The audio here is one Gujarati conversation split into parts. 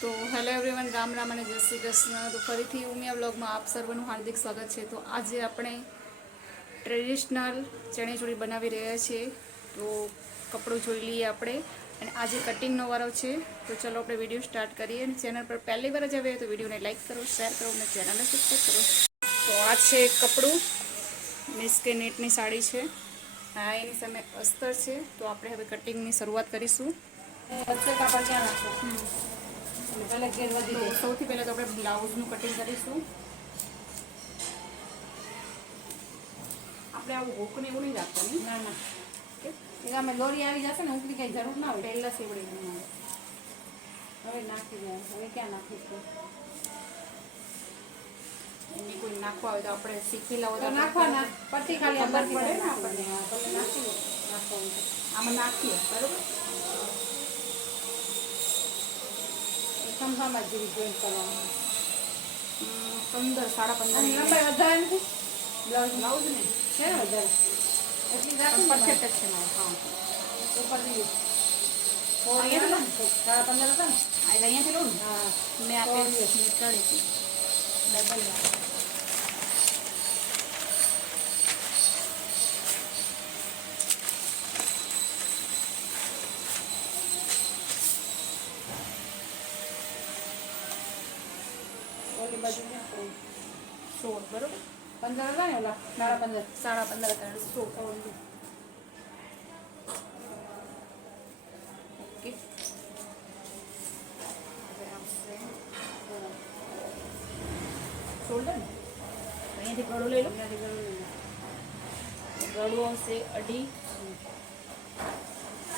તો હેલો એવરીવન, રામ રામ અને જય શ્રી કૃષ્ણ। તો ફરીથી ઉમિયા વ્લોગમાં આપ સર્વનું હાર્દિક સ્વાગત છે। તો આજે આપણે ટ્રેડિશનલ ચણિયાચોળી બનાવી રહ્યા છીએ। તો કપડું જોઈ લઈએ આપણે, અને આજે કટિંગનો વારો છે। તો ચલો આપણે વિડીયો સ્ટાર્ટ કરીએ। અને ચેનલ પર પહેલી વાર જ આવે તો વિડીયોને લાઇક કરો, શેર કરો અને ચેનલને સબસ્ક્રાઈબ કરો। તો આ છે કપડું, મીન્સ કે નેટની સાડી છે। હા, એની સામે અસ્તર છે। તો આપણે હવે કટિંગની શરૂઆત કરીશું। સૌથી પહેલાં તો આપણે બ્લાઉઝનું કટિંગ કરીશું। આપણે આવું હોકને એવું નહીં રાખવાનું, ના ના, અમે દોરી આવી જશે ને, ઉપની કઈ જરૂર ના હોય, પહેલા સીવડી ના હવે નાખી દે। હવે ક્યાં નાખીશું? એની કોઈ નાખવા હોય તો આપણે શીખેલા હોય તો નાખવાના, પટ્ટી ખાલી ખબર પડે ને આપણને। તમે નાખી નાખવાનું, આમાં નાખીએ બરાબર। ખંભામાં જેવી જોઈન્ટ કરવાનું, 15 સાડા 15 લંબાઈ વધારે નથી બ્લાઉઝ ને છે ને વધારે, એટલી રાખું પરફેક્ટ જ છે મારે। હા, ઉપરથી સાડા 15 હતા ને, અહીંયાથી લઉં ને। હા, મેં આપણે નીકળી હતી ડબલ ઓલી બાજુ 16 બરોબર, 15 હતા ને ઓલા સાડા 15 હતા 16 ઓકે। શોલ્ડર ને અહીંયાથી ગળું લઈ લો, ગળું આવશે 2.5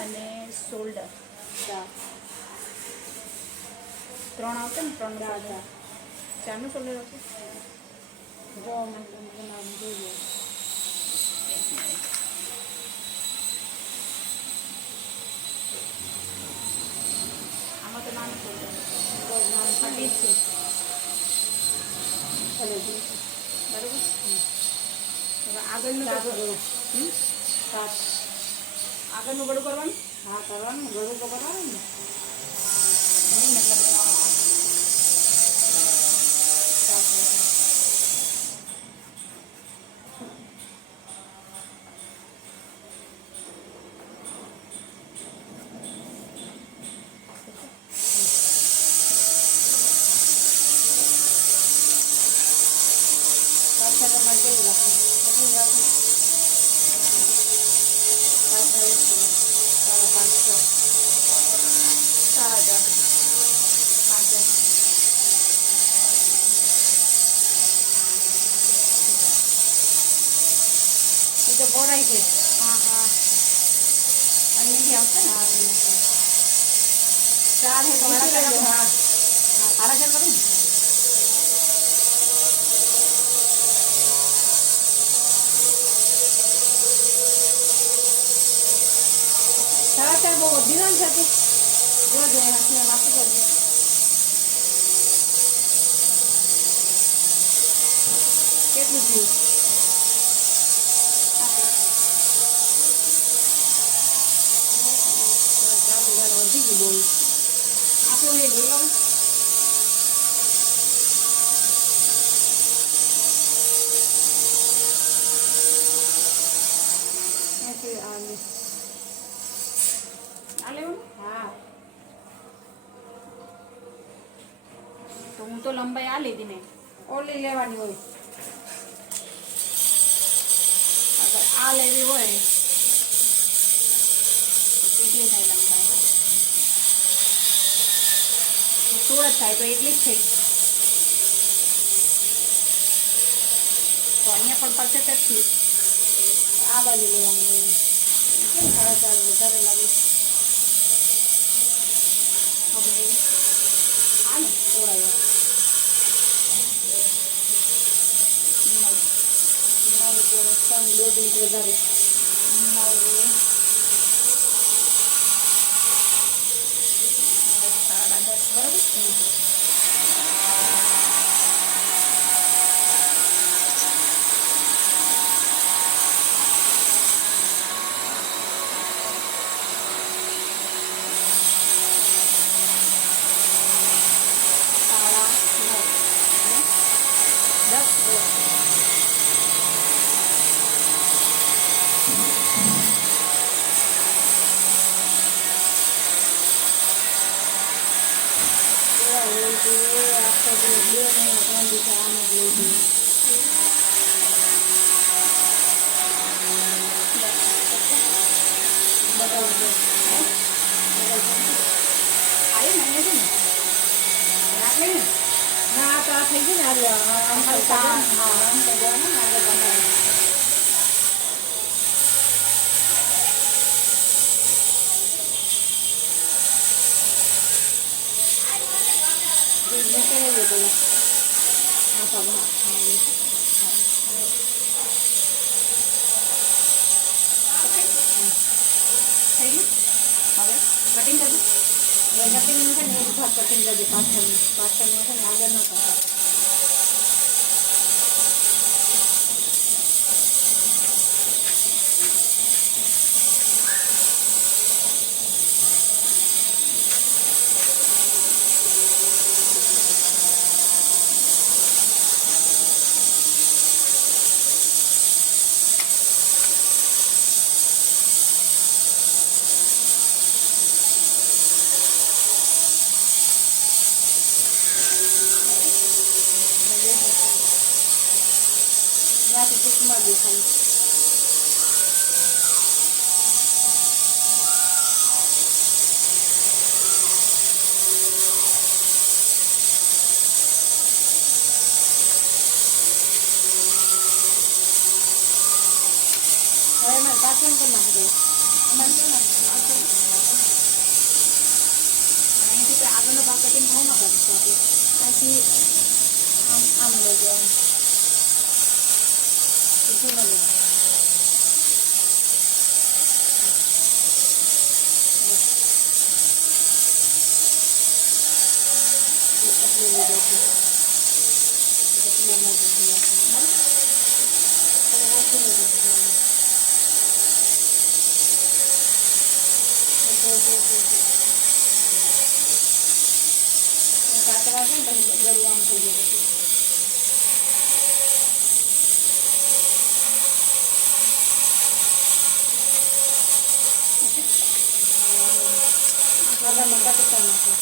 અને શોલ્ડર 3 આવશે ને, 3 4નું શોલ્ડર આવશે। જો જોઈએ આમાં તો નાનું શોલ્ડર 2.5 છે બરાબર। હવે આગળનું ગળું, આગળનું ગળું કરવાનું। હા, કરવાનું, ગળું તો કરવાનું ને, મતલબ તો બોરાઈ છે। હા હા, અહીંયાથી આવશે ને, 4 है तो हारा कर करूँ। सारा 4 બહુ વધી ના છે તું જો હાથમાં નાખી દો કેટલું થયું। વધી ગયું બહુ, આપણું એ લઈ લઉં। આ લેવું? હા, તો હું તો લંબાઈ આ લીધી ને, ઓલી લેવાની હોય। અગર આ લેવી હોય તો કેટલી થાય લંબાઈ? 16 જ થાય, તો એટલી જ થઈ। તો અહીંયા પણ પરફેક્ટ જ થયું। આ બાજુ લેવાનું હોય, કેમ 4.5 વધારે લાગે? હવે આ ને થોડા 9 એટલે 3 2 ઇંચ વધારે, 9 10 બરાબર। હવે કટિંગ કરજો. કટિંગ છે ને એક ભાગ કટિંગ કરજો પાછળનો છે ને આગળ ન કરતા. ત્યાંથી ટૂંકમાં દેખાય. હવે અમારે પાછળ કરી નાખી દે. અમારે કેવું અહીંથી આગળનો ભાગ કટિંગ ભાવમાં કરીશું આપણે. પછી આમ લઈ જવાનું. કાતરા છે ને પછી ગળું આમ થઈ જાય. પછી મકા ટીકા નાખો.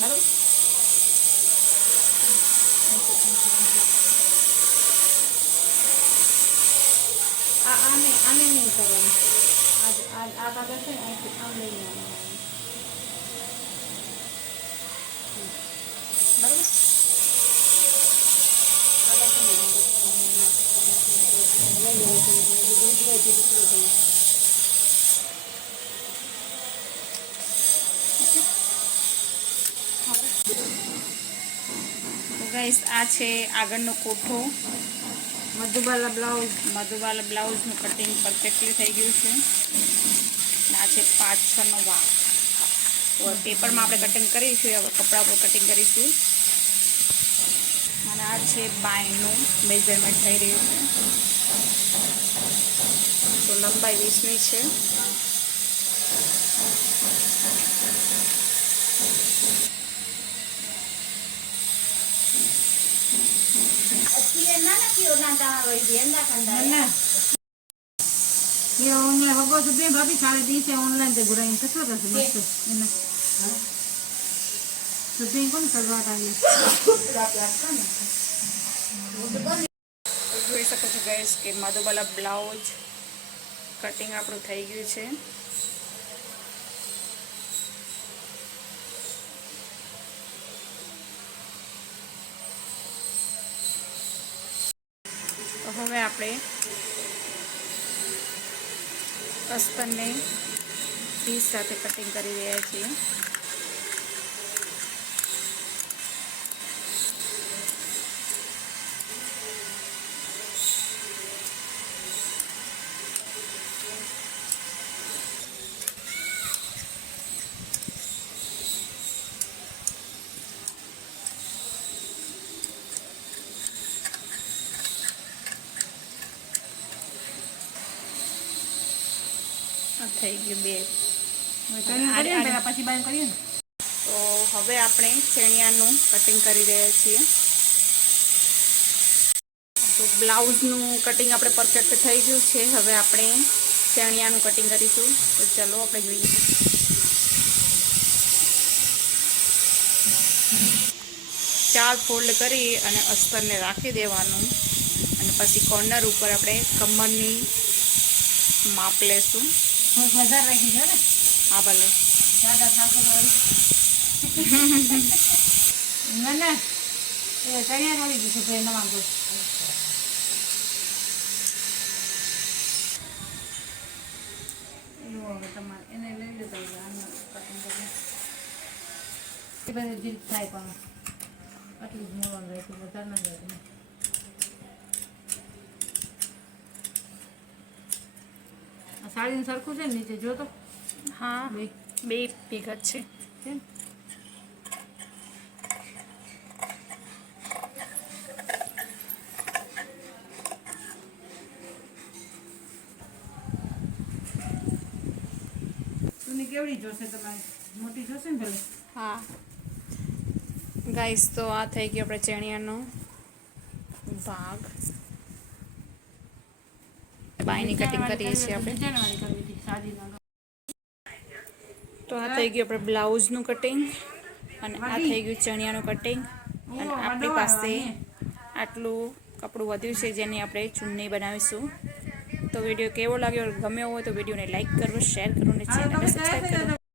બરાબર. આને નહીં કરવાનું. આ કાગળ છે ને આમ લઈને આવવાનું. બરાબર. તો ગાઈસ આ છે આગળનો કોઠો. મધુબાલા બ્લાઉઝનું કટિંગ પરફેક્ટલી થઈ ગયું છે. અને આ છે પાછળનો ભાગ. તો પેપરમાં આપણે કટિંગ કરીશું. હવે કપડા પર કટિંગ કરીશું. અને આ છે બાયનું મેઝરમેન્ટ થઈ રહ્યું છે. તો લંબાઈ 20ની છે. भाभी साढ़े 10 ऑनलाइन से घुराई कसो कसो मस्त इने तो दें कौन करवा काली જોઈ શકો છો ગાઈસ કે મધુબાલા બ્લાઉઝ કટિંગ આપણું થઈ ગયું છે. તો હવે આપણે અસ્તરને પીસ સાથે કટિંગ કરી રહ્યા છીએ. થઈ ગયું બે. પછી બાય કરીએ ને. તો હવે આપણે ચણિયાનું કટિંગ કરી રહ્યા છીએ. તો બ્લાઉઝનું કટિંગ આપણે પરફેક્ટ થઈ ગયું છે. હવે આપણે ચણિયાનું કટિંગ કરીશું. તો ચાલો આપણે જોઈએ. ચાર ફોલ્ડ કરી અને અસ્તરને રાખી દેવાનું અને પછી કોર્નર ઉપર આપણે કમરની માપ લેશું. હું વધારે રાખી છે ને હા ભલે. સાદા થાકો ના ના એ ચણિયા મળી ગયું છે ભાઈ નવા ગો એવું હવે તમારે એને લઈ લેતા હોય આનું કટિંગ કરી એ બધું જીત થાય પણ આટલું જ મળવાનું રાખ્યું વધારે ના જાય. આ સાડીનું સરખું છે ને નીચે જો તો હા, બે ભેગા છે. કેમ તું કેવડી જોશે તમારે મોટી જોશે ને ભલે હા ગાઈસ, તો આ થઈ ગયો આપણે ચણિયાનો ભાગ. બાયની કટિંગ કરીએ છીએ આપણે. ડિઝાઇનવાળી કરવી હતી સાડીના. તો આ થઈ ગયું આપણે બ્લાઉઝનું કટિંગ અને આ થઈ ગયું ચણિયાનું કટિંગ. અને આપણી પાસે આટલું કપડું વધ્યું છે જેની આપણે ચૂન્ની બનાવીશું. તો વિડીયો કેવો લાગ્યો, ગમ્યો હોય તો વિડીયોને લાઈક કરો, શેર કરો અને ચેનલને સબસ્ક્રાઈબ કરો.